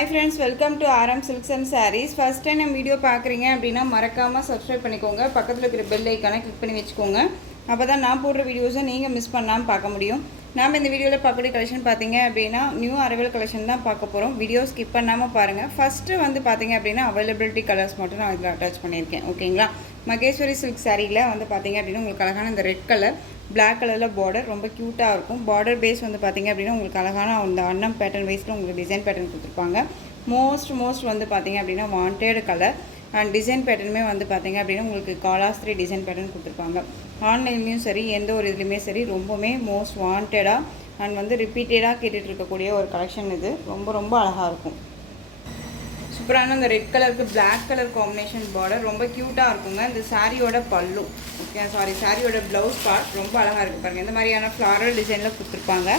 Hi friends, welcome to RM Silks and Sarees. First time நம்ம video பார்க்குறீங்க அப்படின்னா மறக்காமல் சப்ஸ்கிரைப் பண்ணிக்கோங்க. பக்கத்தில் இருக்கிற பெல் ஐக்கானை கிளிக் பண்ணி வச்சுக்கோங்க. அப்போ தான் நான் போடுற வீடியோஸை நீங்கள் மிஸ் பண்ணாமல் பார்க்க முடியும். நாம் இந்த வீடியோவில் பார்க்கக்கூடிய கலெக்ஷன் பார்த்தீங்க அப்படின்னா நியூ அரைவல் கலெக்ஷன் தான் பார்க்க போகிறோம். வீடியோ ஸ்கிப் பண்ணாமல் பாருங்கள். ஃபஸ்ட்டு வந்து பார்த்தீங்க அப்படின்னா அவைலபிலிட்டி கலர்ஸ் மட்டும் நான் இதில் அட்டாச் பண்ணியிருக்கேன். ஓகேங்களா? மகேஸ்வரி சில்க் சாரியில் வந்து பார்த்தீங்க அப்படின்னா உங்களுக்கு அழகான இந்த ரெட் கலர் பிளாக் கலரில் பார்டர் ரொம்ப க்யூட்டாக இருக்கும். பார்டர் பேஸ் வந்து பார்த்திங்க அப்படின்னா உங்களுக்கு அழகான அந்த அன்னம் பேட்டர்ன் வைஸில் உங்களுக்கு டிசைன் பேட்டர்ன் கொடுத்துருப்பாங்க. மோஸ்ட் வந்து பார்த்திங்க அப்படின்னா வாண்டட் கலர் அண்ட் டிசைன் பேட்டர்னுமே வந்து பார்த்திங்க அப்படின்னா உங்களுக்கு காலாஸ்திரி டிசைன் பேட்டர்ன் கொடுத்துருப்பாங்க. ஆன்லைன்லேயும் சரி எந்த ஒரு இதுலேயுமே சரி ரொம்பவுமே மோஸ்ட் வாண்டடாக அண்ட் வந்து ரிப்பீட்டடாக கேட்டுட்டு இருக்கக்கூடிய ஒரு கலெக்ஷன் இது. ரொம்ப அழகாக இருக்கும். சூப்பரான அந்த ரெட் கலருக்கு பிளாக் கலர் காம்பினேஷன் பார்டர் ரொம்ப க்யூட்டாக இருக்குங்க. இந்த சாரியோட பல்லு சாரியோட ப்ளவுஸ் பார்ட் ரொம்ப அழகாக இருக்குது பாருங்கள். இந்த மாதிரியான ஃப்ளாரல் டிசைனில் கொடுத்துருப்பாங்க.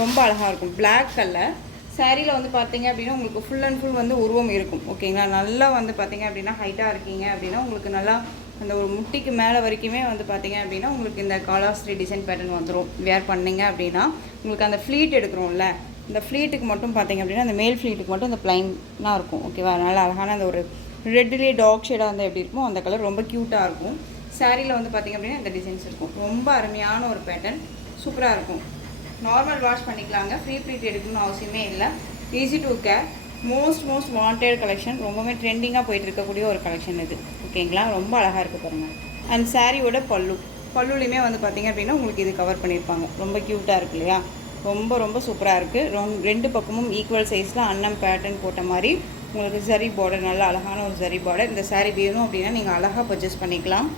ரொம்ப அழகாக இருக்கும். பிளாக் கலர் சாரியில் வந்து பார்த்தீங்க அப்படின்னா உங்களுக்கு ஃபுல் அண்ட் ஃபுல் வந்து உருவம் இருக்கும். ஓகேங்களா? நல்லா வந்து பார்த்தீங்க அப்படின்னா ஹைட்டாக இருக்கீங்க அப்படின்னா உங்களுக்கு நல்லா அந்த ஒரு முட்டிக்கு மேலே வரைக்குமே வந்து பார்த்தீங்க அப்படின்னா உங்களுக்கு இந்த காலாஸ்திரி டிசைன் பேட்டர்ன் வந்துடும். வேர் பண்ணிங்க அப்படின்னா உங்களுக்கு அந்த ஃப்ளீட் எடுக்கிறோம்ல, இந்த ஃப்ளீட்டுக்கு மட்டும் பார்த்தீங்க அப்படின்னா அந்த மேல் ஃப்ளீட்டுக்கு மட்டும் இந்த ப்ளைனாக இருக்கும். ஓகேவா? அதனால் அழகான அந்த ஒரு ரெட்லேயே டார்க் ஷேடாக வந்து எப்படி இருக்குமோ அந்த கலர் ரொம்ப க்யூட்டாக இருக்கும். சாரியில் வந்து பார்த்திங்க அப்படின்னா இந்த டிசைன்ஸ் இருக்கும். ரொம்ப அருமையான ஒரு பேட்டர்ன், சூப்பராக இருக்கும். நார்மல் வாஷ் பண்ணிக்கலாங்க. ஃப்ரீ ப்ளீட் எடுக்கணும்னு அவசியமே இல்லை. Easy to care. Most wanted collection. ரொம்பவே ட்ரெண்டிங்காக போயிட்டு இருக்கக்கூடிய ஒரு கலெக்ஷன் இது. ஓகேங்களா? ரொம்ப அழகாக இருக்குது பாருங்கள். அண்ட் சாரியோட பல்லுலையுமே வந்து பார்த்திங்க அப்படின்னா உங்களுக்கு இது கவர் பண்ணியிருப்பாங்க. ரொம்ப க்யூட்டாக இருக்கு இல்லையா? ரொம்ப சூப்பராக இருக்குது. ரெண்டு பக்கமும் ஈக்குவல் சைஸில் அன்னம் பேட்டர்ன் போட்ட மாதிரி உங்களுக்கு சரி பார்டர், நல்ல அழகான ஒரு சரி பார்டர். இந்த சாரீ வேணும் அப்படின்னா நீங்கள் அழகாக பர்ச்சேஸ் பண்ணிக்கலாம்.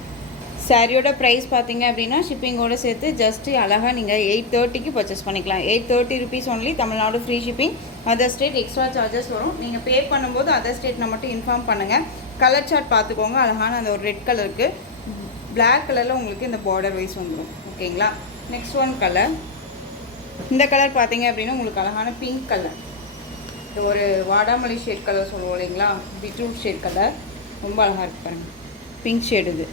சாரியோட ப்ரைஸ் பார்த்தீங்க அப்படின்னா ஷிப்பிங்கோடு சேர்த்து ஜஸ்ட்டு அழகாக நீங்கள் 830க்கு பர்ச்சேஸ் பண்ணிக்கலாம். 830 rupees only. Tamil Nadu free shipping. Other state extra charges வரும். நீங்கள் பே பண்ணும்போது அதர் ஸ்டேட்னா மட்டும் இன்ஃபார்ம் பண்ணுங்கள். கலர் சார்ட் பார்த்துக்கோங்க. அழகான அந்த ஒரு ரெட் கலருக்கு பிளாக் கலரில் உங்களுக்கு இந்த பார்டர் வைஸ் வந்துடும். ஓகேங்களா? Next one colour. இந்த கலர் பார்த்தீங்க அப்படின்னா உங்களுக்கு அழகான பிங்க் கலர். ஒரு வாடாமல்லி ஷேட் கலர் சொல்லுவோம் இல்லைங்களா? பீட்ரூட் ஷேட் கலர் ரொம்ப அழகாக இருக்குது பாருங்கள். பிங்க் ஷேட் இது.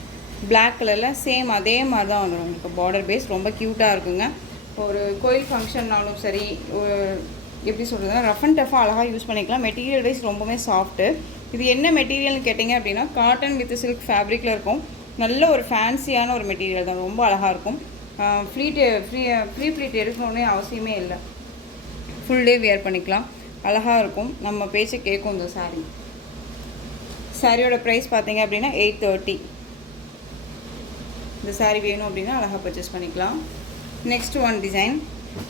பிளாக் கலரில் சேம் அதே மாதிரி தான் வந்துடும் உங்களுக்கு பார்டர் பேஸ். ரொம்ப க்யூட்டாக இருக்குங்க. ஒரு கோயில் ஃபங்க்ஷன்னாலும் சரி, ஒரு எப்படி சொல்கிறதுனா ரஃப் அண்ட் டஃபாக அழகாக யூஸ் பண்ணிக்கலாம். மெட்டீரியல் வைஸ் ரொம்பவே சாஃப்ட்டு. இது என்ன மெட்டீரியல்னு கேட்டிங்க அப்படின்னா காட்டன் வித் சில்க் ஃபேப்ரிக்கில் இருக்கும். நல்ல ஒரு ஃபேன்சியான ஒரு மெட்டீரியல் தான். ரொம்ப அழகாக இருக்கும். ஃப்ரீ ப்ளீட் எடுக்கணுன்னே அவசியமே இல்லை. ஃபுல் டே வியர் பண்ணிக்கலாம். அழகாக இருக்கும். நம்ம பேச்சை கேட்கும் இந்த சாரீ. சாரியோட ப்ரைஸ் பார்த்தீங்க அப்படின்னா 830. இந்த சாரீ வேணும் அப்படின்னா அழகாக பர்ச்சேஸ் பண்ணிக்கலாம். Next one design.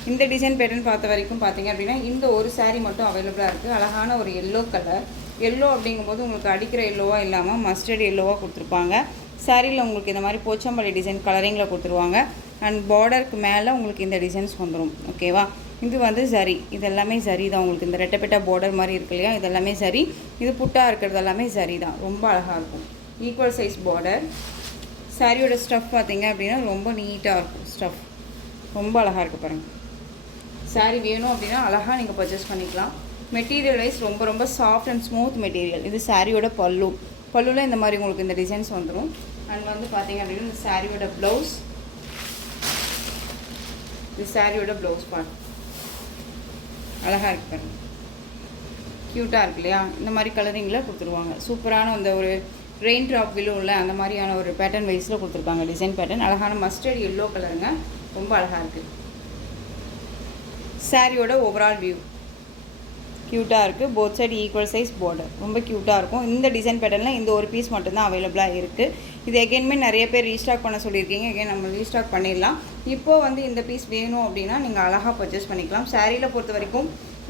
இந்த டிசைன் பேட்டர்ன் பார்த்த வரைக்கும் பார்த்தீங்க அப்படின்னா இந்த ஒரு சாரீ மட்டும் அவைலபிளாக இருக்குது. அழகான ஒரு எல்லோ கலர். எல்லோ அப்படிங்கும்போது உங்களுக்கு அடிக்கிற எல்லோவாக இல்லாமல் மஸ்டர்ட் எல்லோவாக கொடுத்துருப்பாங்க. சாரியில் உங்களுக்கு இந்த மாதிரி போச்சம்பள்ளி டிசைன் கலரிங்கில் கொடுத்துருவாங்க. அண்ட் பார்டருக்கு மேலே உங்களுக்கு இந்த டிசைன்ஸ் வந்துடும். ஓகேவா? இது வந்து சரி, இது எல்லாமே சரி தான். உங்களுக்கு இந்த ரெட்டப்பெட்டா பார்டர் மாதிரி இருக்கு இல்லையா? இது எல்லாமே சரி. இது புட்டா இருக்கிறது எல்லாமே சரி தான். ரொம்ப அழகாக இருக்கும். Equal size border. சாரியோட ஸ்டஃப் பார்த்தீங்க அப்படின்னா ரொம்ப நீட்டாக இருக்கும். ஸ்டஃப் ரொம்ப அழகாக இருக்குது பாருங்கள். சாரீ வேணும் அப்படின்னா அழகாக நீங்கள் பர்ச்சேஸ் பண்ணிக்கலாம். மெட்டீரியல் வைஸ் ரொம்ப சாஃப்ட் அண்ட் ஸ்மூத் மெட்டீரியல். இது சாரியோட பல்லுவில் இந்த மாதிரி உங்களுக்கு இந்த டிசைன்ஸ் வந்துடும். அண்ட் வந்து பார்த்தீங்க அப்படின்னா இந்த சாரியோட ப்ளவுஸ், இது சாரியோட ப்ளவுஸ் பார்ட் அழகாக இருக்குது பாருங்கள். க்யூட்டாக இருக்கு இல்லையா? இந்த மாதிரி கலரிங்கில் கொடுத்துருவாங்க. சூப்பரான அந்த ஒரு ரெயின் ட்ராப் விழுவில் அந்த மாதிரியான ஒரு பேட்டர்ன் வைஸில் கொடுத்துருப்பாங்க. டிசைன் பேட்டர்ன் அழகான மஸ்டர்ட் எல்லோ கலருங்க. ரொம்ப அழகாக இருக்குது. சாரியோட ஓவரால் வியூ க்யூட்டாக இருக்குது. Both side equal size border ரொம்ப க்யூட்டாக இருக்கும். இந்த டிசைன் பேட்டர்னில் இந்த ஒரு பீஸ் மட்டும்தான் அவைலபிளாக இருக்குது. இது எகெயின்மே நிறைய பேர் ரீஸ்டாக் பண்ண சொல்லியிருக்கீங்க. எகெயின் நம்ம ரீஸ்டாக் பண்ணிடலாம். இப்போது வந்து இந்த பீஸ் வேணும் அப்படின்னா நீங்கள் அழகாக பர்ச்சேஸ் பண்ணிக்கலாம். சாரியில் பொறுத்த வரைக்கும்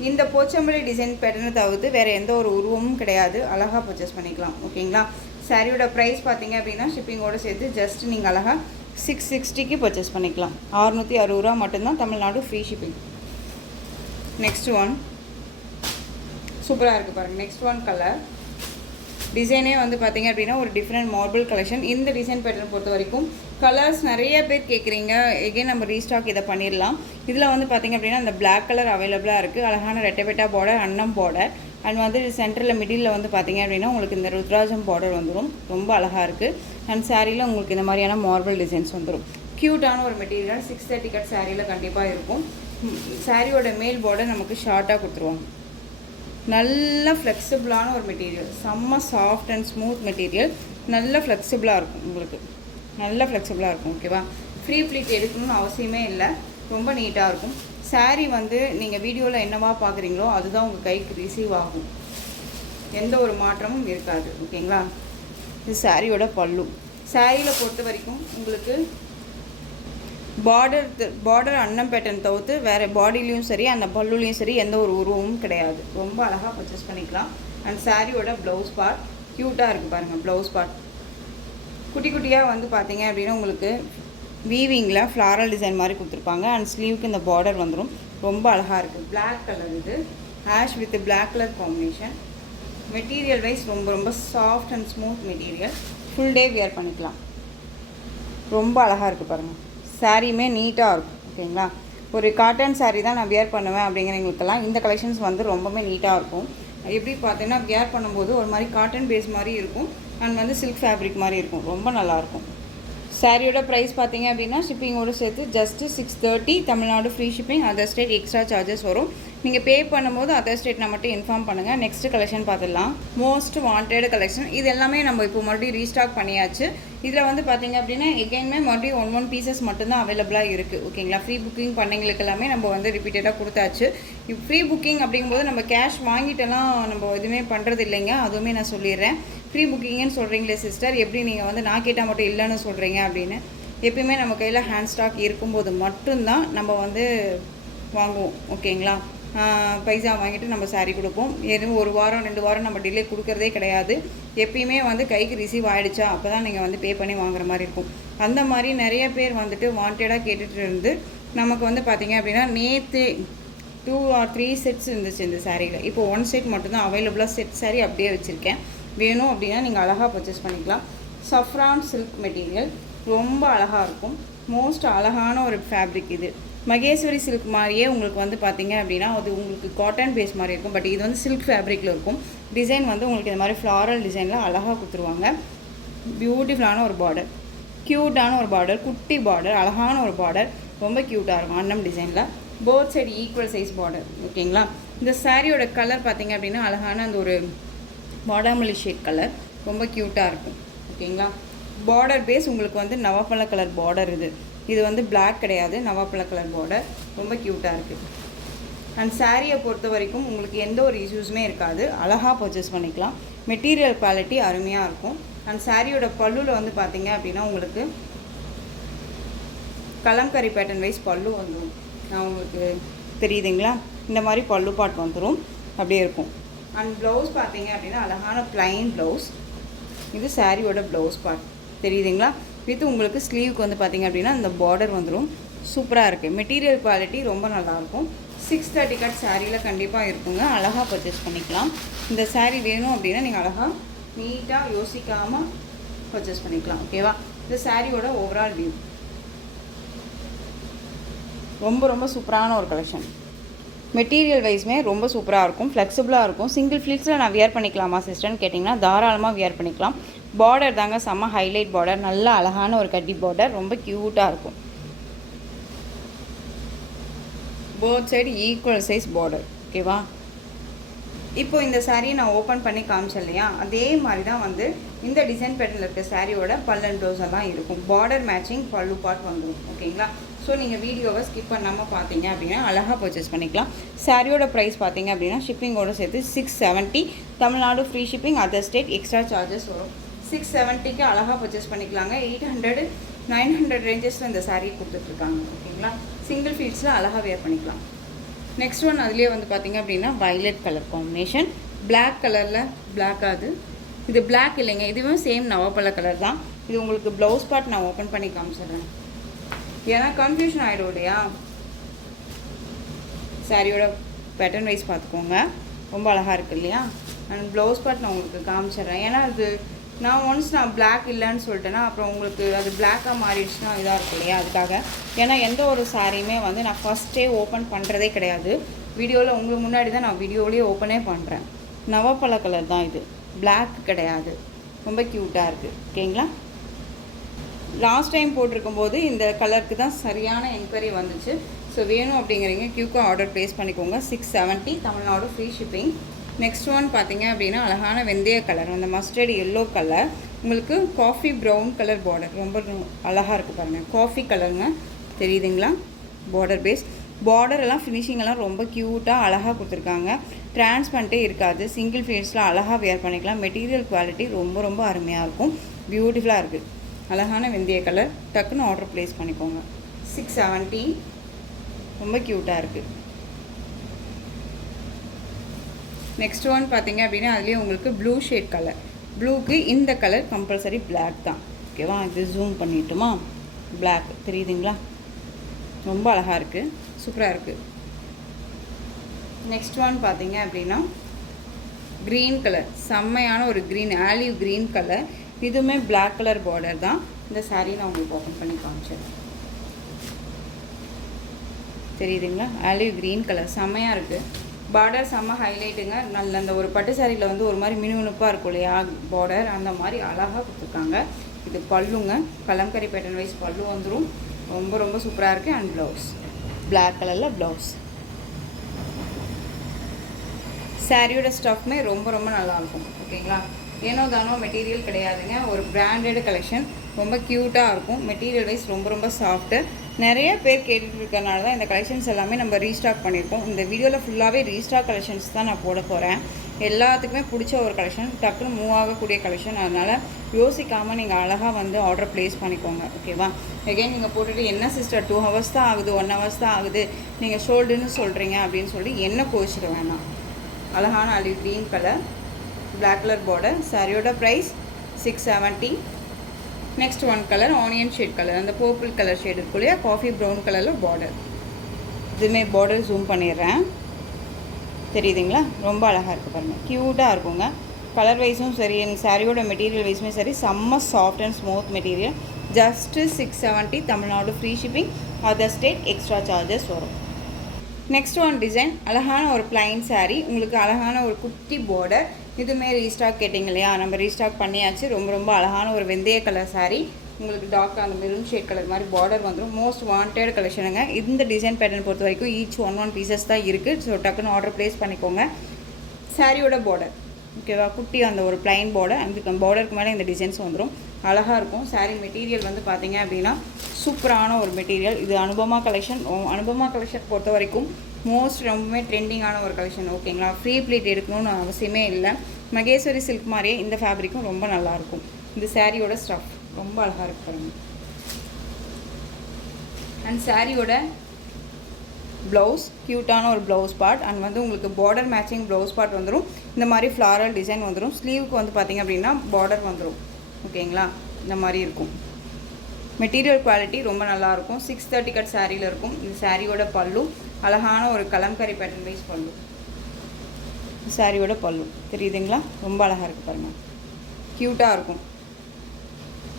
இந்த போச்சம்பள்ளி டிசைன் பேட்டர்னை தவிர்த்து வேறு எந்த ஒரு உருவமும் கிடையாது. அழகாக பர்ச்சேஸ் பண்ணிக்கலாம். ஓகேங்களா? சாரியோட ப்ரைஸ் பார்த்தீங்க அப்படின்னா ஷிப்பிங்கோடு சேர்த்து ஜஸ்ட் நீங்கள் அழகாக 660க்கு பர்ச்சேஸ் பண்ணிக்கலாம். 660 ரூபா மட்டும்தான். Tamil Nadu free shipping. Next one சூப்பராக இருக்குது பாருங்கள். Next one colour. டிசைனே வந்து பார்த்திங்க அப்படின்னா ஒரு டிஃப்ரெண்ட் மார்பிள் கலெக்ஷன். இந்த டிசைன் பேட்டர்ன் பொறுத்த வரைக்கும் கலர்ஸ் நிறைய பேர் கேட்குறீங்க. எகெயின் நம்ம ரீஸ்டாக் இதை பண்ணிடலாம். இதில் வந்து பார்த்திங்க அப்படின்னா அந்த பிளாக் கலர் அவைலபிளாக இருக்குது. அழகான ரெட்டபெட்டா பார்டர், அன்னம் பார்டர் அண்ட் வந்து சென்டரில் மிடில் வந்து பார்த்திங்க அப்படின்னா உங்களுக்கு இந்த ருத்ராஜம் பார்டர் வந்துடும். ரொம்ப அழகாக இருக்குது. அண்ட் சாரியில் உங்களுக்கு இந்த மாதிரியான மார்பிள் டிசைன்ஸ் வந்துடும். க்யூட்டான ஒரு மெட்டீரியல். 630 கட் சாரியில் கண்டிப்பாக இருக்கும். சாரியோட மேல் பார்டர் நமக்கு ஷார்ட்டாக கொடுத்துருவாங்க. நல்ல ஃப்ளெக்சிபிளான ஒரு மெட்டீரியல், செம்ம சாஃப்ட் அண்ட் ஸ்மூத் மெட்டீரியல், நல்ல ஃப்ளெக்சிபிளாக இருக்கும் உங்களுக்கு, நல்ல ஃப்ளெக்சிபிளாக இருக்கும். ஓகேவா? ஃப்ரீ ப்ளீட் எடுக்கணும்னு அவசியமே இல்லை, ரொம்ப நீட்டாக இருக்கும். சாரீ வந்து நீங்கள் வீடியோவில் என்னவா பார்க்குறீங்களோ அதுதான் உங்கள் கைக்கு ரிசீவ் ஆகும், எந்த ஒரு மாற்றமும் இருக்காது. ஓகேங்களா? இது சாரியோட பல்லு. சாரியில் பொறுத்த வரைக்கும் உங்களுக்கு பார்டர் அன்னம் பேட்டர்ன் தவிர்த்து வேறு பாடிலையும் சரி அந்த பல்லுலேயும் சரி எந்த ஒரு உருவமும் கிடையாது. ரொம்ப அழகாக பர்ச்சேஸ் பண்ணிக்கலாம். அண்ட் சாரியோட ப்ளவுஸ் பார்ட் க்யூட்டாக இருக்குது பாருங்கள். ப்ளவுஸ் பார்ட் குட்டி குட்டியாக வந்து பார்த்தீங்க அப்படின்னா உங்களுக்கு வீவிங்கில் ஃப்ளாரல் டிசைன் மாதிரி கொடுத்துருப்பாங்க. அண்ட் ஸ்லீவுக்கு இந்த பார்டர் வந்துடும். ரொம்ப அழகாக இருக்குது. பிளாக் கலர், இது ash with black colour combination. Material wise ரொம்ப ரொம்ப soft and smooth material. Full day wear பண்ணிக்கலாம். ரொம்ப அழகாக இருக்குது பாருங்கள். சாரியுமே நீட்டாக இருக்கும். ஓகேங்களா? ஒரு காட்டன் சாரீ தான் நான் வியர் பண்ணுவேன் அப்படிங்கிறவங்களுக்கெல்லாம் இந்த கலெக்ஷன்ஸ் வந்து ரொம்பவே நீட்டாக இருக்கும். எப்படி பார்த்தீங்கன்னா வியர் பண்ணும்போது ஒரு மாதிரி காட்டன் பேஸ் மாதிரி இருக்கும், அண்ட் வந்து சில்க் ஃபேப்ரிக் மாதிரி இருக்கும். ரொம்ப நல்லாயிருக்கும். சாரியோட ப்ரைஸ் பார்த்தீங்க அப்படின்னா ஷிப்பிங்கோடு சேர்த்து just 630. Tamil Nadu free shipping, other state extra charges வரும். நீங்கள் பே பண்ணும்போது அதர் ஸ்டேட் நான் மட்டும் இன்ஃபார்ம் பண்ணுங்கள். நெக்ஸ்ட்டு கலெக்ஷன் பார்த்துடலாம். Most wanted collection. இது எல்லாமே நம்ம இப்போ மறுபடியும் ரீஸ்டாக் பண்ணியாச்சு. இதில் வந்து பார்த்தீங்க அப்படின்னா எகைன்மே மறுபடியும் ஒன் பீசஸ் மட்டும்தான் அவைலபிளாக இருக்குது. ஓகேங்களா? ஃப்ரீ புக்கிங் பண்ணவங்களுக்கு எல்லாமே நம்ம வந்து ரிப்பீட்டடாக கொடுத்தாச்சு. இப்போ ஃப்ரீ புக்கிங் அப்படிங்கும்போது நம்ம கேஷ் வாங்கிட்டெல்லாம் நம்ம எதுவுமே பண்ணுறது இல்லைங்க, அதுவுமே நான் சொல்லிடுறேன். ஃப்ரீ புக்கிங்னு சொல்கிறீங்களே சிஸ்டர், எப்படி நீங்கள் வந்து நான் கேட்டால் மட்டும் இல்லைன்னு சொல்கிறீங்க அப்படின்னு. எப்பயுமே நம்ம கையில் ஹேண்ட் ஸ்டாக் இருக்கும்போது மட்டும்தான் நம்ம வந்து வாங்குவோம். ஓகேங்களா? பைசா வாங்கிட்டு நம்ம சாரீ கொடுப்போம். எதுவும் 1 வாரம் 2 வாரம் நம்ம டிலே கொடுக்குறதே கிடையாது. எப்பயுமே வந்து கைக்கு ரிசீவ் ஆகிடுச்சா அப்போ தான் நீங்கள் வந்து பே பண்ணி வாங்குற மாதிரி இருக்கும். அந்த மாதிரி நிறைய பேர் வந்துட்டு வாண்டடாக கேட்டுட்டு இருந்து நமக்கு வந்து பார்த்திங்க அப்படின்னா நேற்று 2 or 3 செட்ஸ் இருந்துச்சு இந்த சாரியில். இப்போ 1 செட் மட்டும்தான் அவைலபிளாக செட் சாரீ அப்படியே வச்சுருக்கேன். வேணும் அப்படின்னா நீங்கள் அழகாக பர்ச்சேஸ் பண்ணிக்கலாம். சஃப்ரான் சில்க் மெட்டீரியல் ரொம்ப அழகாக இருக்கும். மோஸ்ட் அழகான ஒரு ஃபேப்ரிக் இது. மகேஸ்வரி சில்க் மாதிரியே உங்களுக்கு வந்து பார்த்தீங்க அப்படின்னா அது உங்களுக்கு காட்டன் பேஸ் மாதிரி இருக்கும். பட் இது வந்து சில்க் ஃபேப்ரிக்கில் இருக்கும். டிசைன் வந்து உங்களுக்கு இந்த மாதிரி ஃப்ளாரல் டிசைனில் அழகாக கொடுத்துருவாங்க. பியூட்டிஃபுல்லான ஒரு பார்டர், க்யூட்டான ஒரு பார்டர், குட்டி பார்டர், அழகான ஒரு பார்டர், ரொம்ப க்யூட்டாக இருக்கும். அன்னம் டிசைனில் both side equal size border. ஓகேங்களா? இந்த சாரியோட கலர் பார்த்தீங்க அப்படின்னா அழகான அந்த ஒரு பாடாமல்லி ஷேட் கலர், ரொம்ப க்யூட்டாக இருக்கும். ஓகேங்களா? பார்டர் பேஸ் உங்களுக்கு வந்து நவாப்பழ கலர் பார்டர். இது வந்து பிளாக் கிடையாது, நவாப்பழ கலர் பார்டர், ரொம்ப க்யூட்டாக இருக்குது. அண்ட் சாரியை பொறுத்த வரைக்கும் உங்களுக்கு எந்த ஒரு இஷ்யூஸுமே இருக்காது. அழகாக பர்ச்சேஸ் பண்ணிக்கலாம். மெட்டீரியல் குவாலிட்டி அருமையாக இருக்கும். அண்ட் சாரியோட பல்லுவில் வந்து பார்த்தீங்க அப்படின்னா உங்களுக்கு கலம்கரி பேட்டர்ன் வைஸ் பல்லு வந்துடும். நான் உங்களுக்கு தெரியுதுங்களா? இந்த மாதிரி பல்லு பாட் வந்துடும், அப்படியே இருக்கும். அண்ட் ப்ளவுஸ் பார்த்தீங்க அப்படின்னா அழகான ப்ளைன் ப்ளவுஸ். இது சாரியோட ப்ளவுஸ் பார்ட் தெரியுதுங்களா? வித் உங்களுக்கு ஸ்லீவுக்கு வந்து பார்த்திங்க அப்படின்னா இந்த பார்டர் வந்துடும். சூப்பராக இருக்குது. மெட்டீரியல் குவாலிட்டி ரொம்ப நல்லாயிருக்கும். 630 கட் சாரியில் கண்டிப்பாக இருக்குங்க. அழகாக பர்ச்சேஸ் பண்ணிக்கலாம். இந்த சாரீ வேணும் அப்படின்னா நீங்கள் அழகாக நீட்டாக யோசிக்காமல் பர்ச்சேஸ் பண்ணிக்கலாம். ஓகேவா? இந்த சாரியோட ஓவரால் வியூ ரொம்ப ரொம்ப சூப்பரான ஒரு கலெக்ஷன். மெட்டீரியல் வைஸ்மே ரொம்ப சூப்பராக இருக்கும், ஃப்ளெக்சிபிளாக இருக்கும். சிங்கிள் ஃப்ளீட்ஸில் நான் வியர் பண்ணிக்கலாமா சிஸ்டர்னு கேட்டிங்கன்னா தாராளமாக வியர் பண்ணிக்கலாம். பார்டர் தாங்க செம்ம ஹைலைட் பார்டர், நல்ல அழகான ஒரு கட்டி பார்டர், ரொம்ப க்யூட்டாக இருக்கும். Both side equal size border. ஓகேவா? இப்போ இந்த சாரியை நான் ஓப்பன் பண்ணி காமிச்சேன் இல்லையா, அதே மாதிரி தான் வந்து இந்த டிசைன் பேட்டர்னில் இருக்க சாரியோட பல்லன் ப்ளவுஸ் எல்லாம் இருக்கும். பார்டர் மேட்சிங் பல்லு பார்ட் வந்துடும். ஓகேங்களா? ஸோ நீங்கள் வீடியோவை ஸ்கிப் பண்ணாமல் பார்த்தீங்க அப்படின்னா அழகாக பர்ச்சேஸ் பண்ணிக்கலாம். சாரியோட ப்ரைஸ் பார்த்தீங்க அப்படின்னா ஷிப்பிங்கோடு சேர்த்து 670. Tamil Nadu free shipping, other state extra charges வரும். 670க்கு அழகாக பர்ச்சேஸ் பண்ணிக்கலாங்க. 800 900 ரேஞ்சஸில் இந்த சாரீ கொடுத்துட்ருக்காங்க. ஓகேங்களா? சிங்கிள் ஃபீட்ஸில் அழகாக வேர் பண்ணிக்கலாம். நெக்ஸ்ட் ஒன் அதுலேயே வந்து பார்த்திங்க அப்படின்னா வயலட் கலர் காம்பினேஷன், பிளாக் கலரில் பிளாக். இது பிளாக் இல்லைங்க, இதுவும் சேம் நவாப்பழ கலர் தான். இது உங்களுக்கு ப்ளவுஸ் பார்ட் நான் ஓப்பன் பண்ணி காமிச்சிடுறேன், ஏன்னா கன்ஃபியூஷன் ஆகிடும் இல்லையா. சாரியோட பேட்டர்ன் வைஸ் பார்த்துக்கோங்க, ரொம்ப அழகாக இருக்குது இல்லையா. அண்ட் ப்ளவுஸ் பார்ட் நான் உங்களுக்கு காமிச்சிட்றேன். ஏன்னா அது நான் பிளாக் இல்லைன்னு சொல்லிட்டேன்னா அப்புறம் உங்களுக்கு அது பிளாக்காக மாறிடுச்சுன்னா இதாக இருக்கும் இல்லையா, அதுக்காக. ஏன்னா எந்த ஒரு சாரியுமே வந்து நான் ஃபஸ்ட்டே ஓப்பன் பண்ணுறதே கிடையாது. வீடியோவில் உங்களுக்கு முன்னாடி தான் நான் வீடியோவிலேயே ஓப்பனே பண்ணுறேன். நவாப்பழ கலர் தான் இது, பிளாக் கிடையாது. ரொம்ப க்யூட்டாக இருக்குது. ஓகேங்களா? லாஸ்ட் டைம் போட்டிருக்கும்போது இந்த கலருக்கு தான் சரியான என்கொயரி வந்துச்சு. ஸோ வேணும் அப்படிங்கிறீங்க க்யூக்காக ஆர்டர் ப்ளேஸ் பண்ணிக்கோங்க. 670 Tamil Nadu free shipping. Next one பார்த்தீங்க அப்படின்னா அழகான வெந்தய கலர், அந்த மஸ்டர்ட் எல்லோ கலர், உங்களுக்கு காஃபி ப்ரௌன் கலர் பார்டர், ரொம்ப அழகாக இருக்குது பாருங்கள். காஃபி கலருங்க, தெரியுதுங்களா? பார்டர் பேஸ், பார்டர் எல்லாம் ஃபினிஷிங் எல்லாம் ரொம்ப க்யூட்டாக அழகாக கொடுத்துருக்காங்க. டிரான்ஸ்பரண்ட்டே இருக்காது, சிங்கிள் ஃபேஸில் அழகாக வேர் பண்ணிக்கலாம். மெட்டீரியல் குவாலிட்டி ரொம்ப ரொம்ப அருமையாக இருக்கும், பியூட்டிஃபுல்லாக இருக்குது. அழகான வெந்தய கலர், டக்குன்னு ஆர்டர் ப்ளேஸ் பண்ணிக்கோங்க. 670, ரொம்ப க்யூட்டாக இருக்குது. நெக்ஸ்ட் ஒன் பார்த்தீங்க அப்படின்னா அதுலேயே உங்களுக்கு ப்ளூ ஷேட் கலர், ப்ளூக்கு இந்த கலர் கம்பல்சரி பிளாக் தான். ஓகேவா? இது ஜூம் பண்ணிட்டுமா? பிளாக் தெரியுதுங்களா? ரொம்ப அழகாக இருக்குது, சூப்பராக இருக்குது. நெக்ஸ்ட் ஒன் பார்த்தீங்க அப்படின்னா க்ரீன் கலர், செம்மையான ஒரு க்ரீன், ஆலிவ் க்ரீன் கலர், இதுவுமே பிளாக் கலர் பார்டர் தான். இந்த சாரீ நான் உங்களுக்கு ஓப்பன் பண்ணி காமிச்சேன், தெரியுதுங்களா? ஆலிவ் க்ரீன் கலர் செம்மையாக இருக்குது. பார்டர் செம்ம ஹைலைட்டுங்க. நல்ல அந்த ஒரு பட்டு சாரியில் வந்து ஒரு மாதிரி மினுமினுப்பாக இருக்கும் இல்லையா பார்டர், அந்த மாதிரி அழகாக கொடுத்துருக்காங்க. இது பல்லுங்க, கலம்கரி பேட்டர்ன் வைஸ் பல்லு வந்துடும், ரொம்ப ரொம்ப சூப்பராக இருக்குது. அண்ட் ப்ளவுஸ் பிளாக் கலரில் ப்ளவுஸ். சாரியோட ஸ்டஃப்மே ரொம்ப ரொம்ப நல்லாயிருக்கும். ஓகேங்களா? ஏனோ தானோ மெட்டீரியல் கிடையாதுங்க, ஒரு பிராண்டட் கலெக்ஷன், ரொம்ப க்யூட்டாக இருக்கும். மெட்டீரியல் வைஸ் ரொம்ப ரொம்ப சாஃப்ட்டு. நிறைய பேர் கேட்டுட்டு இருக்கனால தான் இந்த கலெக்ஷன்ஸ் எல்லாமே நம்ம ரீஸ்டாக் பண்ணியிருக்கோம். இந்த வீடியோவில் ஃபுல்லாகவே ரீஸ்டாக் கலெக்ஷன்ஸ் தான் நான் போட போகிறேன். எல்லாத்துக்குமே பிடிச்ச ஒரு கலெக்ஷன், டக்குன்னு மூவ் ஆகக்கூடிய கலெக்ஷன். அதனால் யோசிக்காமல் நீங்கள் அழகாக வந்து ஆர்டர் ப்ளேஸ் பண்ணிக்கோங்க. ஓகேவா? எகைன் நீங்கள் போட்டுட்டு என்ன சிஸ்டர் 2 ஹவர்ஸ் தான் ஆகுது, 1 ஹவர்ஸ் தான் ஆகுது, நீங்கள் ஷோல்டுன்னு சொல்கிறீங்க அப்படின்னு சொல்லி என்ன கோச்சிட வேணாம். அழகான olive green colour, black colour border, சாரியோட price 670. Next one colour onion shade colour, அந்த பர்பிள் கலர் ஷேட் இருக்கும் இல்லையா, காஃபி ப்ரௌன் கலரில் பார்டர். இதுவுமே பார்டர் ஜூம் பண்ணிடுறேன், தெரியுதுங்களா? ரொம்ப அழகாக இருக்குது பாருங்கள், க்யூட்டாக இருக்குங்க. கலர் வைஸும் சரி, எனக்கு சாரியோட மெட்டீரியல் வைஸுமே சரி, செம்ம soft and smooth material. Just 670, Tamil Nadu free shipping, other state extra charges வரும். நெக்ஸ்ட் ஒன் டிசைன், அழகான ஒரு பிளைன் சாரீ, உங்களுக்கு அழகான ஒரு குட்டி பார்டர். இதுவுமே ரீஸ்டாக் கேட்டிங்க இல்லையா, நம்ம ரீஸ்டாக் பண்ணியாச்சு. ரொம்ப ரொம்ப அழகான ஒரு வெந்தய கலர் சாரீ, உங்களுக்கு டார்க் அந்த மெரூன் ஷேட் கலர் மாதிரி பார்டர் வந்துடும். மோஸ்ட் வாண்டட் கலெக்ஷனுங்க. இந்த டிசைன் பேட்டர்ன் பொறுத்த வரைக்கும் ஈச் ஒன் பீசஸ் தான் இருக்குது. ஸோ டக்குன்னு ஆர்டர் ப்ளேஸ் பண்ணிக்கோங்க. சாரியோட பார்டர் ஓகேவா, குட்டி அந்த ஒரு பிளைன் பார்டர், அந்த பார்டருக்கு மேலே இந்த டிசைன்ஸ் வந்துடும், அழகாக இருக்கும். சாரீ மெட்டீரியல் வந்து பார்த்தீங்க அப்படின்னா சூப்பரான ஒரு மெட்டீரியல். இது அனுபமா கலெக்ஷன். அனுபமா கலெக்ஷன் பொறுத்த வரைக்கும் மோஸ்ட் ரொம்பவே ட்ரெண்டிங்கான ஒரு கலெக்ஷன். ஓகேங்களா? ஃப்ரீ ப்ளீட் எடுக்கணும்னு அவசியமே இல்லை. மகேஸ்வரி சில்க் மாதிரியே இந்த ஃபேப்ரிக்கும் ரொம்ப நல்லாயிருக்கும். இந்த சாரியோட ஸ்டஃப் ரொம்ப அழகாக இருக்கு பாருங்க. அண்ட் சாரியோட ப்ளவுஸ் க்யூட்டான ஒரு ப்ளவுஸ் பார்ட், அண்ட் வந்து உங்களுக்கு பார்டர் மேட்சிங் ப்ளவுஸ் பார்ட் வந்துடும். இந்த மாதிரி ஃப்ளாரல் டிசைன் வந்துடும். ஸ்லீவுக்கு வந்து பார்த்திங்க அப்படின்னா பார்டர் வந்துடும். ஓகேங்களா? இந்த மாதிரி இருக்கும். மெட்டீரியல் குவாலிட்டி ரொம்ப நல்லாயிருக்கும். 630 கட் சாரியில் இருக்கும். இந்த சாரியோட பல்லு அழகான ஒரு கலம்கரி பேட்டர்ன் வைஸ் பல்லு. சாரியோட பல்லு தெரியுதுங்களா? ரொம்ப அழகாக இருக்குது பாருங்கள், க்யூட்டாக இருக்கும்.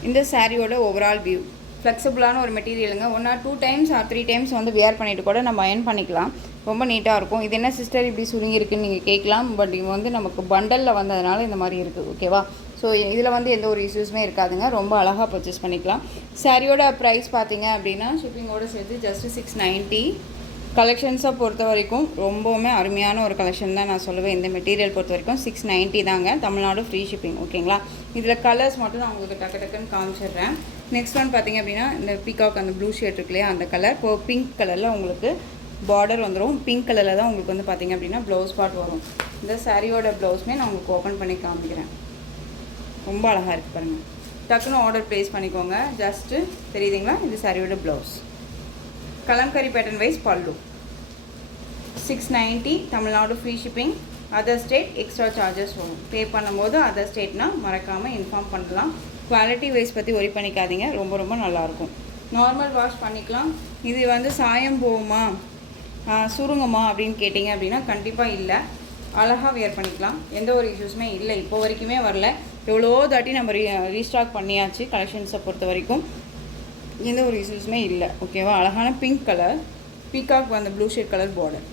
இந்த சாரியோட ஓவரால் வியூ ஃப்ளெக்சிபிளான ஒரு மெட்டீரியலுங்க. 1 or 2 times or 3 times வந்து வியர் பண்ணிவிட்டு கூட நம்ம அயர்ன் பண்ணிக்கலாம். ரொம்ப நீட்டாக இருக்கும். இது என்ன சிஸ்டர் இப்படி சுருங்கியிருக்குன்னு நீங்கள் கேட்கலாம். பட் இது வந்து நமக்கு பண்டலில் வந்ததுனால இந்த மாதிரி இருக்குது. ஓகேவா? ஸோ இதில் வந்து எந்த ஒரு இஷ்யூஸுமே இருக்காதுங்க. ரொம்ப அழகாக பர்ச்சேஸ் பண்ணிக்கலாம். சாரியோட ப்ரைஸ் பார்த்தீங்க அப்படின்னா ஷிப்பிங்கோடு சேர்த்து ஜஸ்ட்டு 690. கலெக்ஷன்ஸை பொறுத்த வரைக்கும் ரொம்பவுமே அருமையான ஒரு கலெக்ஷன் தான் நான் சொல்லுவேன். இந்த மெட்டீரியல் பொறுத்த வரைக்கும் 690 தாங்க, தமிழ்நாடு ஃப்ரீ ஷிப்பிங். ஓகேங்களா? இதில் கலர்ஸ் மட்டும் நான் உங்களுக்கு டக்குன்னு காமிச்சிடுறேன். நெக்ஸ்ட் ஒன் பார்த்திங்க அப்படின்னா இந்த பீகாக் அந்த ப்ளூ ஷேட் இருக்கு இல்லையா, அந்த கலர். இப்போ பிங்க் கலரில் உங்களுக்கு பார்டர் வந்துடும். பிங்க் கலரில் தான் உங்களுக்கு வந்து பார்த்திங்க அப்படின்னா ப்ளவுஸ் பார்ட் வரும். இந்த சாரியோட ப்ளவுஸுமே நான் உங்களுக்கு ஓப்பன் பண்ணி காமிக்கிறேன். ரொம்ப அழகாக இருக்குது பாருங்கள். டக்குன்னு ஆர்டர் ப்ளேஸ் பண்ணிக்கோங்க. ஜஸ்ட்டு தெரியுதுங்களா? இது சாரியோட ப்ளவுஸ். கலம்கரி பேட்டர்ன் வைஸ் பல்லு 690, Tamil Nadu free shipping, other state extra charges வரும். பே பண்ணும்போது அதர் ஸ்டேட்னால் மறக்காமல் இன்ஃபார்ம் பண்ணலாம். குவாலிட்டி வைஸ் பற்றி ஒரி பண்ணிக்காதீங்க, ரொம்ப ரொம்ப நல்லாயிருக்கும். நார்மல் வாஷ் பண்ணிக்கலாம். இது வந்து சாயம் போகுமா சுருங்குமா அப்படின்னு கேட்டிங்க அப்படின்னா கண்டிப்பாக இல்லை. அழகாக வியர் பண்ணிக்கலாம், எந்த ஒரு இஷ்யூஸுமே இல்லை. இப்போ வரைக்குமே வரல. எவ்வளோ தாட்டி நம்ம ரீஸ்டாக் பண்ணியாச்சு. கலெக்ஷன்ஸை பொறுத்த வரைக்கும் எந்த ஒரு இஷ்யூஸுமே இல்லை. ஓகேவா? அழகான பிங்க் கலர், பீகாக் அந்த ப்ளூ ஷேட் கலர் பார்டர்.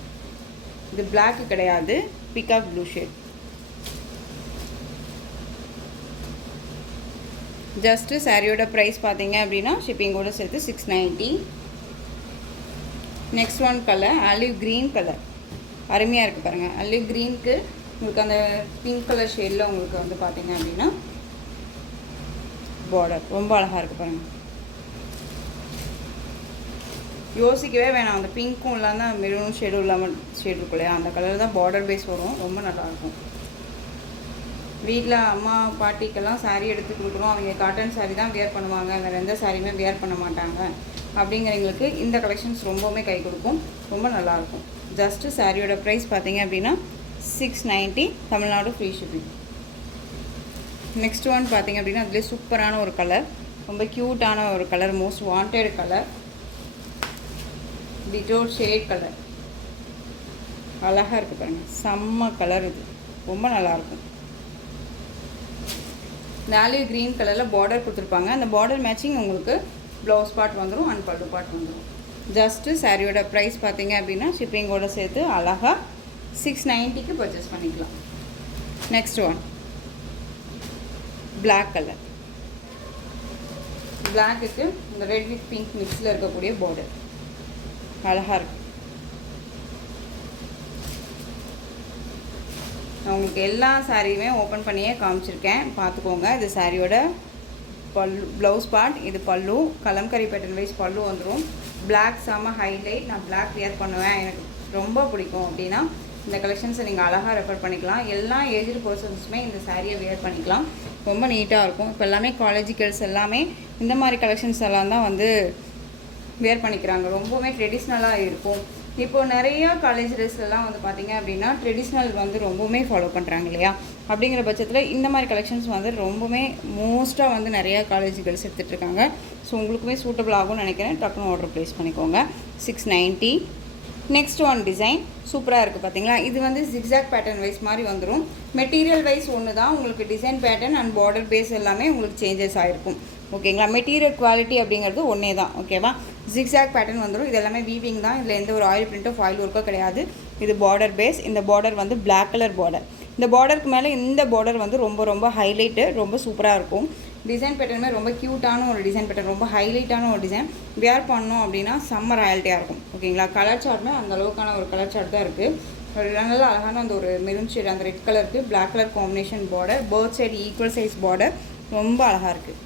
இது பிளாக் கிடையாது, பீகாக் ப்ளூ ஷேட். ஜஸ்ட்டு சாரியோட ப்ரைஸ் பார்த்தீங்க அப்படின்னா ஷிப்பிங்கோடு சேர்த்து 690. Next one colour olive green colour, அருமையாக இருக்குது பாருங்கள். ஆலிவ் க்ரீனுக்கு உங்களுக்கு அந்த பிங்க் கலர் ஷேடில் உங்களுக்கு வந்து பார்த்தீங்க அப்படின்னா பார்டர் ரொம்ப அழகாக இருக்குது பாருங்கள். யோசிக்கவே வேணாம், அந்த பிங்க்கும் இல்லாமல் மெரூன் ஷேடும் இல்லாமல் ஷேட் இருக்கும் இல்லையா, அந்த கலர் தான் பார்டர் பேஸ் வரும். ரொம்ப நல்லாயிருக்கும். வீட்டில் அம்மா பாட்டிக்கெல்லாம் சாரீ எடுத்து கொடுக்குறோம், அவங்க காட்டன் சாரீ தான் வியர் பண்ணுவாங்க, வேறு எந்த சாரியுமே வியர் பண்ண மாட்டாங்க அப்படிங்கிறவங்களுக்கு இந்த கலெக்ஷன்ஸ் ரொம்பவுமே கை கொடுக்கும். ரொம்ப நல்லாயிருக்கும். ஜஸ்ட்டு சாரியோட ப்ரைஸ் பார்த்தீங்க அப்படின்னா 690, Tamil Nadu free shipping. Next one பார்த்தீங்க அப்படின்னா அதுலேயே சூப்பரான ஒரு கலர், ரொம்ப க்யூட்டான ஒரு colour, most wanted colour, ditto shade colour. அழகாக இருக்குது பாருங்கள், செம்ம கலர். இது ரொம்ப நல்லாயிருக்கும். இந்த ஆலிவ் க்ரீன் கலரில் பார்டர் கொடுத்துருப்பாங்க. அந்த பார்டர் மேட்சிங் உங்களுக்கு ப்ளவுஸ் பார்ட் வந்துடும் அண்ட் பல்லு பார்ட் வந்துடும். ஜஸ்ட்டு சாரியோட ப்ரைஸ் பார்த்தீங்க அப்படின்னா ஷிப்பிங்கோடு சேர்த்து அழகாக 690க்கு பர்ச்சேஸ் பண்ணிக்கலாம். Next one black colour. பிளாக்குக்கு இந்த ரெட் வித் பிங்க் மிக்ஸில் இருக்கக்கூடிய பார்டர் அழகாக இருக்குது. நான் உங்களுக்கு எல்லா சாரியுமே ஓப்பன் பண்ணியே காமிச்சிருக்கேன், பார்த்துக்கோங்க. இது சாரியோட பல்லு ப்ளவுஸ் பார்ட், இது பல்லு, கலம்கரி பேட்டர்ன் வைஸ் பல்லு வந்துடும். பிளாக் செம்ம ஹைலைட். நான் பிளாக் வியர் பண்ணுவேன், எனக்கு ரொம்ப பிடிக்கும் அப்படின்னா இந்த கலெக்ஷன்ஸை நீங்கள் அழகாக ரெஃபர் பண்ணிக்கலாம். எல்லா ஏஜ்டு பர்சன்ஸுமே இந்த சாரியை வியர் பண்ணிக்கலாம். ரொம்ப நீட்டாக இருக்கும். இப்போ எல்லாமே காலேஜ் கேர்ள்ஸ் எல்லாமே இந்த மாதிரி கலெக்ஷன்ஸ் எல்லாம் தான் வந்து வியர் பண்ணிக்கிறாங்க. ரொம்பவுமே ட்ரெடிஷ்னலாக இருக்கும். இப்போது நிறையா காலேஜ் ட்ரெஸ்லாம் வந்து பார்த்திங்க அப்படின்னா ட்ரெடிஷ்னல் வந்து ரொம்பவுமே ஃபாலோ பண்ணுறாங்க இல்லையா, அப்படிங்கிற பட்சத்தில் இந்த மாதிரி கலெக்ஷன்ஸ் வந்து ரொம்பவுமே மோஸ்ட்டாக வந்து நிறையா காலேஜ் கேர்ள்ஸ் எடுத்துகிட்ருக்காங்க. ஸோ உங்களுக்குமே சூட்டபிள் ஆகும்னு நினைக்கிறேன். டக்குன்னு ஆர்டர் ப்ளேஸ் பண்ணிக்கோங்க. 690. நெக்ஸ்ட் ஒன் டிசைன் சூப்பராக இருக்குது பார்த்தீங்களா. இது வந்து ஜிக்ஸாக் பேட்டர்ன் வைஸ் மாதிரி வந்துடும். மெட்டீரியல் வைஸ் ஒன்று தான், உங்களுக்கு design pattern and border base எல்லாமே உங்களுக்கு சேஞ்சஸ் ஆகிருக்கும். ஓகேங்களா. மெட்டீரியல் குவாலிட்டி அப்படிங்கிறது ஒன்றே தான். ஓகேவா. ஜிக்ஸாக் பேட்டர்ன் வந்துடும். இது எல்லாமே வீவிங் தான். இதில் எந்த ஒரு ஆயில் பிரிண்ட்டோ ஃபாயில் ஒர்க்கோ கிடையாது. இது பார்டர் பேஸ். இந்த பார்டர் வந்து பிளாக் கலர் பார்டர். இந்த பார்டருக்கு மேலே இந்த பார்டர் வந்து ரொம்ப ரொம்ப ஹைலைட்டு, ரொம்ப சூப்பராக இருக்கும். டிசைன் பேட்டர்னுமே ரொம்ப க்யூட்டான ஒரு டிசைன் பேட்டர்ன், ரொம்ப ஹைலைட்டான ஒரு டிசைன். வியர் பண்ணோம் அப்படின்னா செம்ம ராயல்ட்டியாக இருக்கும். ஓகேங்களா. கலர் சார்ட்டுமே அந்த அளவுக்கான ஒரு கலர் சார்ட் தான் இருக்குது. ஒரு நல்ல அழகான அந்த ஒரு மெரூன் ஷேட், அந்த ரெட் கலருக்கு black colour combination border, both side equal size border, ரொம்ப அழகாக இருக்குது.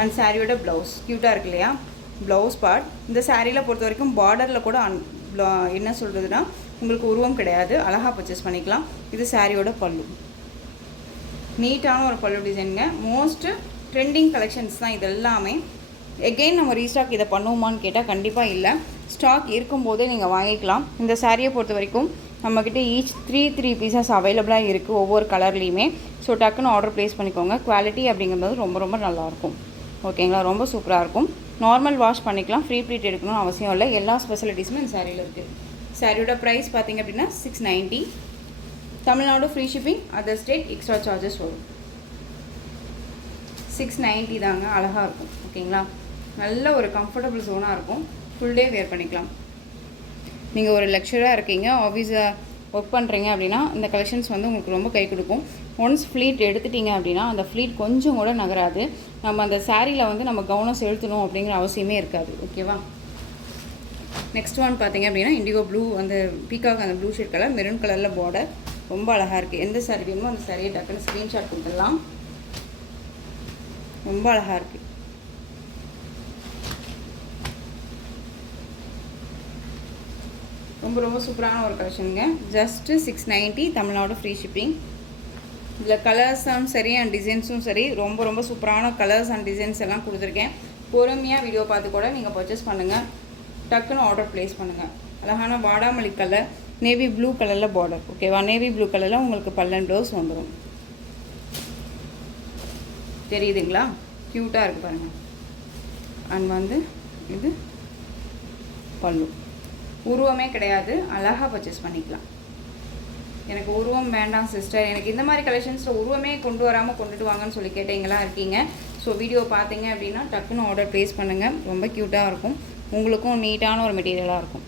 அண்ட் சாரியோட ப்ளவுஸ் க்யூட்டாக இருக்கு இல்லையா. ப்ளவுஸ் பார்ட் இந்த சாரியில் பொறுத்த வரைக்கும் பார்டரில் கூட என்ன சொல்கிறதுனா உங்களுக்கு உருவம் கிடையாது, அழகாக பர்ச்சேஸ் பண்ணிக்கலாம். இது சாரியோட பல்லு, நீட்டான ஒரு பல்லு டிசைனுங்க. மோஸ்ட்டு ட்ரெண்டிங் கலெக்ஷன்ஸ் தான் இது எல்லாமே. எகெயின் நம்ம ரீஸ்டாக் இதை பண்ணுவோமான்னு கேட்டால் கண்டிப்பாக இல்லை. ஸ்டாக் இருக்கும்போதே நீங்கள் வாங்கிக்கலாம். இந்த சாரியை பொறுத்த வரைக்கும் நம்மக்கிட்ட ஈச் 3 பீசஸ் அவைலபிளாக இருக்குது ஒவ்வொரு கலர்லேயுமே. ஸோ டக்குன்னு ஆர்டர் ப்ளேஸ் பண்ணிக்கோங்க. குவாலிட்டி அப்படிங்கிறது ரொம்ப ரொம்ப நல்லாயிருக்கும். ஓகேங்களா. ரொம்ப சூப்பராக இருக்கும். நார்மல் வாஷ் பண்ணிக்கலாம், ஃப்ரீ ப்ளீட் எடுக்கணும்னு அவசியம் இல்லை. எல்லா ஸ்பெஷலிட்டிஸுமே இந்த சாரியில் இருக்குது. சாரியோட ப்ரைஸ் பார்த்திங்க அப்படின்னா 690. Tamil Nadu free shipping, other state extra charges வரும். 690 தாங்க. அழகாக இருக்கும். ஓகேங்களா. நல்ல ஒரு கம்ஃபர்டபுள் ஜோனாக இருக்கும். ஃபுல் டே வேர் பண்ணிக்கலாம். நீங்கள் ஒரு லெக்சராக இருக்கீங்க, ஆஃபீஸில் ஒர்க் பண்ணுறீங்க அப்படின்னா இந்த கலெக்ஷன்ஸ் வந்து உங்களுக்கு ரொம்ப கை கொடுக்கும். ஒன்ஸ் ஃப்ளீட் எடுத்துட்டிங்க அப்படின்னா அந்த ஃப்ளீட் கொஞ்சம் கூட நகராது. நம்ம அந்த சாரியில் வந்து நம்ம கவனம் செலுத்தணும் அப்படிங்கிற அவசியமே இருக்காது. ஓகேவா. நெக்ஸ்ட் ஒன் பார்த்தீங்க அப்படின்னா இண்டிகோ ப்ளூ, அந்த பீக்காக் அந்த ப்ளூ ஷேட் கலர், மெரூன் கலரில் பார்டர், ரொம்ப அழகாக இருக்குது. எந்த சாரி வேணுமோ அந்த சாரியை டக்குன்னு ஸ்க்ரீன்ஷாட் கொடுத்துடலாம். ரொம்ப அழகாக இருக்குது. ரொம்ப ரொம்ப சூப்பரான ஒரு கலெக்ஷனுங்க. Just 690, Tamil Nadu free shipping. இதில் கலர்ஸும் சரி அண்ட் டிசைன்ஸும் சரி ரொம்ப ரொம்ப சூப்பரான கலர்ஸ் அண்ட் டிசைன்ஸ் எல்லாம் கொடுத்துருக்கேன். பொறுமையாக வீடியோ பார்த்து கூட நீங்கள் பர்ச்சேஸ் பண்ணுங்கள். டக்குன்னு ஆர்டர் ப்ளேஸ் பண்ணுங்கள். அழகான வாடாமல்லி கலர், நேவி ப்ளூ கலரில் பார்டர். ஓகேவா. நேவி ப்ளூ கலரில் உங்களுக்கு பல்லன் ப்ளவுஸ் வந்துடும். தெரியுதுங்களா. க்யூட்டாக இருக்குது பாருங்கள். அண்ட் வந்து இது பல்லு, உருவமே கிடையாது, அழகாக பர்ச்சேஸ் பண்ணிக்கலாம். எனக்கு உருவம் வேண்டாம் சிஸ்டர், எனக்கு இந்த மாதிரி கலெக்ஷன்ஸில் உருவமே கொண்டு வராமல் கொண்டுட்டு வாங்கன்னு சொல்லி கேட்டீங்களா இருக்கீங்க. ஸோ வீடியோ பார்த்தீங்க அப்படின்னா டக்குன்னு ஆர்டர் ப்ளேஸ் பண்ணுங்கள். ரொம்ப க்யூட்டாக இருக்கும், உங்களுக்கும் நீட்டான ஒரு மெட்டீரியலாக இருக்கும்.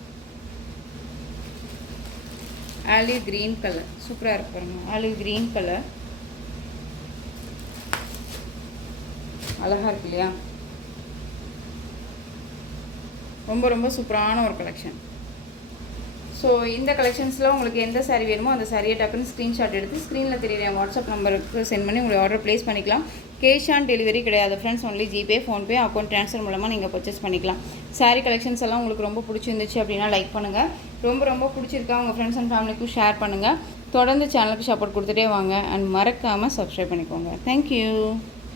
ஆலிவ் க்ரீன் கலர் சூப்பராக இருக்கு பாருங்கள். ஆலிவ் க்ரீன் கலர் அழகாக இருக்கு இல்லையா. ரொம்ப ரொம்ப சூப்பரான ஒரு கலெக்ஷன். ஸோ இந்த கலெக்ஷன்ஸில் உங்களுக்கு எந்த saree வேணுமோ அந்த சாரியை டக்குன்னு ஸ்க்ரீன்ஷாட் எடுத்து ஸ்க்ரீனில் தெரியுற வாட்ஸ்அப் நம்பருக்கு சென்ட் பண்ணி உங்களை ஆர்டர் ப்ளேஸ் பண்ணிக்கலாம். கேஷ் ஆன் டெலிவரி கிடையாது friends, only GPay, PhonePe, account transfer மூலமாக நீங்கள் பர்ச்சேஸ் பண்ணிக்கலாம். saree கலெக்ஷன்ஸ் எல்லாம் உங்களுக்கு ரொம்ப பிடிச்சிருந்துச்சு அப்படின்னா லைக் பண்ணுங்கள். ரொம்ப பிடிச்சிருக்கா உங்கள் ஃப்ரெண்ட்ஸ் அண்ட் ஃபேமிலிக்கும் ஷேர் பண்ணுங்கள். தொடர்ந்து சேனலுக்கு சப்போர்ட் கொடுத்துட்டே வாங்க அண்ட் மறக்காமல் சப்ஸ்கிரைப் பண்ணிக்கோங்க. தேங்க்யூ.